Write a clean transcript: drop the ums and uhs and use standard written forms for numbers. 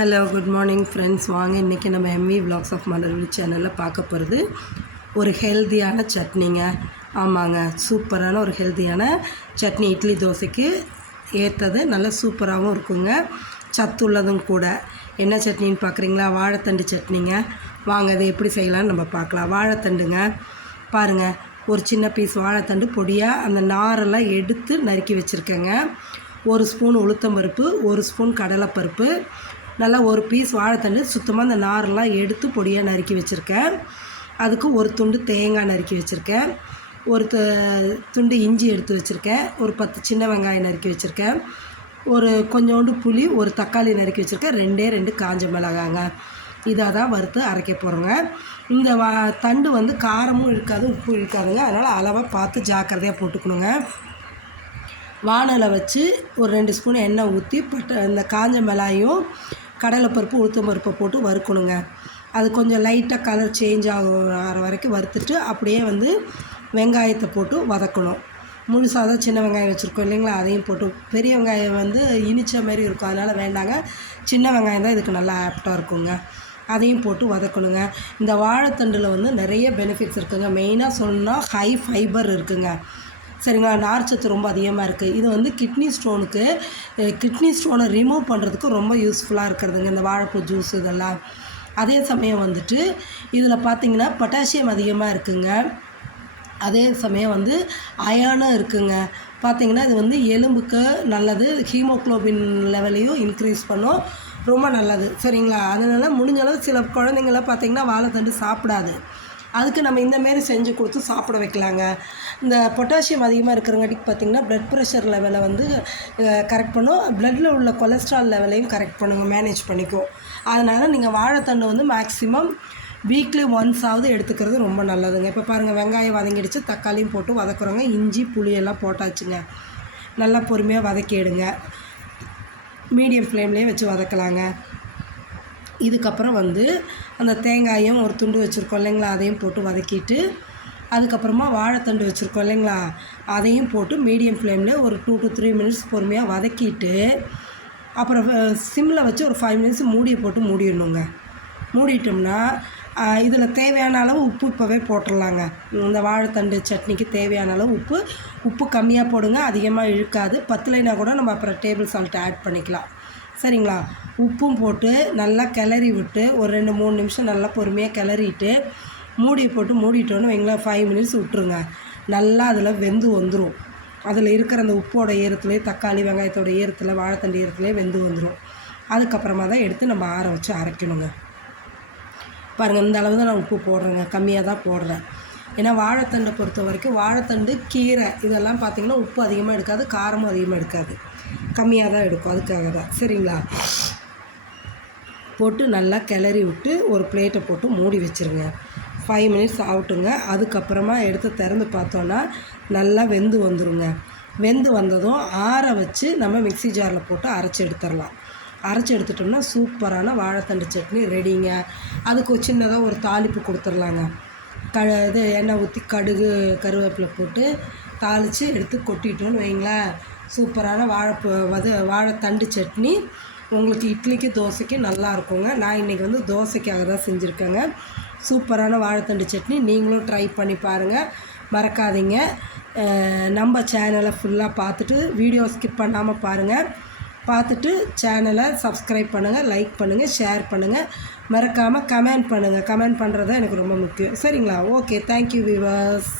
Hello good morning friends. வாங்க இன்றைக்கி நம்ம எம்வி விலாக்ஸ் ஆஃப் மலர்விழி சேனலில் பார்க்க போகிறது ஒரு ஹெல்த்தியான சட்னிங்க. ஆமாங்க, சூப்பரான ஒரு ஹெல்த்தியான சட்னி. இட்லி தோசைக்கு ஏற்றது, நல்ல சூப்பராகவும் இருக்குங்க, சத்துள்ளதும் கூட. என்ன சட்னின்னு பார்க்குறீங்களா? வாழைத்தண்டு சட்னிங்க. வாங்க அதை எப்படி செய்யலான்னு நம்ம பார்க்கலாம். வாழைத்தண்டுங்க பாருங்கள், ஒரு சின்ன பீஸ் வாழைத்தண்டு பொடியாக அந்த நாரெல்லாம் எடுத்து நறுக்கி வச்சுருக்கேங்க. 1 ஸ்பூன் உளுத்தம்பருப்பு, 1 ஸ்பூன் கடலைப்பருப்பு, நல்லா ஒரு பீஸ் வாழைத்தண்டு சுத்தமாக அந்த நாரெல்லாம் எடுத்து பொடியாக நறுக்கி வச்சுருக்கேன். அதுக்கு ஒரு துண்டு தேங்காய் நறுக்கி வச்சுருக்கேன், ஒரு துண்டு இஞ்சி எடுத்து வச்சுருக்கேன், ஒரு 10 சின்ன வெங்காயம் நறுக்கி வச்சுருக்கேன், ஒரு கொஞ்சோண்டு புளி, ஒரு தக்காளி நறுக்கி வச்சுருக்கேன், 2 காஞ்ச மிளகாங்க. இதாக தான் வறுத்து அரைக்க போகிறோங்க. இந்த தண்டு வந்து காரமும் இருக்காது, உப்பும் இருக்காதுங்க. அதனால் அளவாக பார்த்து ஜாக்கிரதையாக போட்டுக்கணுங்க. வானலை வச்சு ஒரு 2 ஸ்பூன் எண்ணெய் ஊற்றி இந்த காஞ்ச மிளகாயும் கடலைப்பருப்பு உளுத்தம்பருப்பை போட்டு வறுக்கணுங்க. அது கொஞ்சம் லைட்டாக கலர் சேஞ்ச் ஆகிற வரைக்கும் வறுத்துட்டு அப்படியே வந்து வெங்காயத்தை போட்டு வதக்கணும். முழுசாக தான் சின்ன வெங்காயம் வச்சுருக்கோம் இல்லைங்களா, அதையும் போட்டு. பெரிய வெங்காயம் வந்து இனிச்ச மாதிரி இருக்கும், அதனால் வேண்டாங்க. சின்ன வெங்காயம் தான் இதுக்கு நல்லா ஆப்டாக இருக்குங்க. அதையும் போட்டு வதக்கணுங்க. இந்த வாழைத்தண்டில் வந்து நிறைய பெனிஃபிட்ஸ் இருக்குதுங்க. மெயினாக சொன்னால் ஹை ஃபைபர் இருக்குதுங்க. சரிங்களா, நார்ச்சத்து ரொம்ப அதிகமாக இருக்குது. இது வந்து கிட்னி ஸ்டோனை ரிமூவ் பண்ணுறதுக்கு ரொம்ப யூஸ்ஃபுல்லாக இருக்கிறதுங்க இந்த வாழைப்பூ ஜூஸ் இதெல்லாம். அதே சமயம் வந்துட்டு இதில் பார்த்திங்கன்னா பொட்டாசியம் அதிகமாக இருக்குங்க. அதே சமயம் வந்து அயனும் இருக்குங்க. பார்த்திங்கன்னா இது வந்து எலும்புக்கு நல்லது, ஹீமோக்ளோபின் லெவலையும் இன்க்ரீஸ் பண்ணும், ரொம்ப நல்லது. சரிங்களா, அதனால் முடிஞ்சளவு சில குழந்தைங்களாம் பார்த்திங்கன்னா வாழைத்தண்டு சாப்பிடாது. அதுக்கு நம்ம இந்தமாரி செஞ்சு கொடுத்து சாப்பிட வைக்கலாங்க. இந்த பொட்டாசியம் அதிகமாக இருக்கிறங்காட்டிக்கு பார்த்திங்கன்னா ப்ளட் ப்ரெஷர் லெவலை வந்து கரெக்ட் பண்ணும், ப்ளட்டில் உள்ள கொலஸ்ட்ரால் லெவலையும் கரெக்ட் பண்ணுங்க, மேனேஜ் பண்ணிக்கும். அதனால் நீங்கள் வாழைத்தண்டு வந்து மேக்ஸிமம் வீக்லி ஒன்ஸாவது எடுத்துக்கிறது ரொம்ப நல்லதுங்க. இப்போ பாருங்கள், வெங்காயம் வதங்கிடுச்சு, தக்காளியும் போட்டு வதக்குறோங்க. இஞ்சி புளியெல்லாம் போட்டாச்சுங்க. நல்லா பொறுமையாக வதக்கிடுங்க. மீடியம் ஃப்ளேம்லேயே வச்சு வதக்கலாங்க. இதுக்கப்புறம் வந்து அந்த தேங்காயும் ஒரு துண்டு வச்சுருக்கோம் இல்லைங்களா, அதையும் போட்டு வதக்கிட்டு, அதுக்கப்புறமா வாழைத்தண்டு வச்சுருக்கோம் இல்லைங்களா, அதையும் போட்டு மீடியம் ஃப்ளேமில் ஒரு 2 to 3 மினிட்ஸ் பொறுமையாக வதக்கிட்டு, அப்புறம் சிம்மில் வச்சு ஒரு 5 மினிட்ஸ் மூடியை போட்டு மூடிடணுங்க. மூடிட்டோம்னா இதில் தேவையான அளவு உப்பு இப்போவே போட்டுடலாங்க. இந்த வாழைத்தண்டு சட்னிக்கு தேவையான அளவு உப்பு கம்மியாக போடுங்க, அதிகமாக இழுக்காது. பத்தலைனா கூட நம்ம அப்புறம் டேபிள் சால்ட் ஆட் பண்ணிக்கலாம். சரிங்களா, உப்பும் போட்டு நல்லா கிளறி விட்டு ஒரு 2-3 நிமிஷம் நல்லா பொறுமையாக கிளறிட்டு மூடியை போட்டு மூடிட்டோன்னு வைங்களேன், 5 மினிட்ஸ் விட்டுருங்க. நல்லா அதில் வெந்து வந்துடும். அதில் இருக்கிற அந்த உப்போட ஈரத்துலேயே, தக்காளி வெங்காயத்தோட ஈரத்தில், வாழைத்தண்டு ஈரத்துலேயே வெந்து வந்துடும். அதுக்கப்புறமா தான் எடுத்து நம்ம ஆற வச்சு அரைக்கணுங்க. பாருங்கள், இந்த அளவு தான் நான் உப்பு போடுறேங்க, கம்மியாக தான் போடுறேன். ஏன்னா வாழைத்தண்டை பொறுத்த வரைக்கும் வாழைத்தண்டு, கீரை இதெல்லாம் பார்த்திங்கன்னா உப்பு அதிகமாக எடுக்காது, காரமும் அதிகமாக எடுக்காது, கம்மியாக தான் எடுக்கும். அதுக்காக தான். சரிங்களா, போட்டு நல்லா கிளறி விட்டு ஒரு பிளேட்டை போட்டு மூடி வச்சுருங்க. 5 மினிட்ஸ் ஆகட்டுங்க. அதுக்கப்புறமா எடுத்து திறந்து பார்த்தோன்னா நல்லா வெந்து வந்துடுங்க. வெந்து வந்ததும் ஆற வச்சு நம்ம மிக்ஸி ஜாரில் போட்டு அரைச்சி எடுத்துடலாம். அரைச்சி எடுத்துட்டோம்னா சூப்பரான வாழைத்தண்டு சட்னி ரெடிங்க. அதுக்கு ஒரு சின்னதாக ஒரு தாளிப்பு கொடுத்துடலாங்க. இது எண்ணெய் ஊற்றி கடுகு கருவேப்பிலை போட்டு தாளித்து எடுத்து கொட்டிட்டோன்னு வைங்களேன், சூப்பரான வாழைத்தண்டு சட்னி உங்களுக்கு இட்லிக்கு தோசைக்கு நல்லா இருக்குங்க. நான் இன்றைக்கி வந்து தோசைக்காக தான் செஞ்சுருக்கேங்க. சூப்பரான வாழைத்தண்டு சட்னி நீங்களும் ட்ரை பண்ணி பாருங்கள், மறக்காதீங்க. நம்ம சேனலை ஃபுல்லாக பார்த்துட்டு வீடியோ ஸ்கிப் பண்ணாமல் பாருங்கள். பார்த்துட்டு சேனலை சப்ஸ்கிரைப் பண்ணுங்கள், லைக் பண்ணுங்கள், ஷேர் பண்ணுங்கள், மறக்காமல் கமெண்ட் பண்ணுங்கள். கமெண்ட் பண்ணுறது தான் எனக்கு ரொம்ப முக்கியம். சரிங்களா, ஓகே, தேங்க்யூ வியூவர்ஸ்.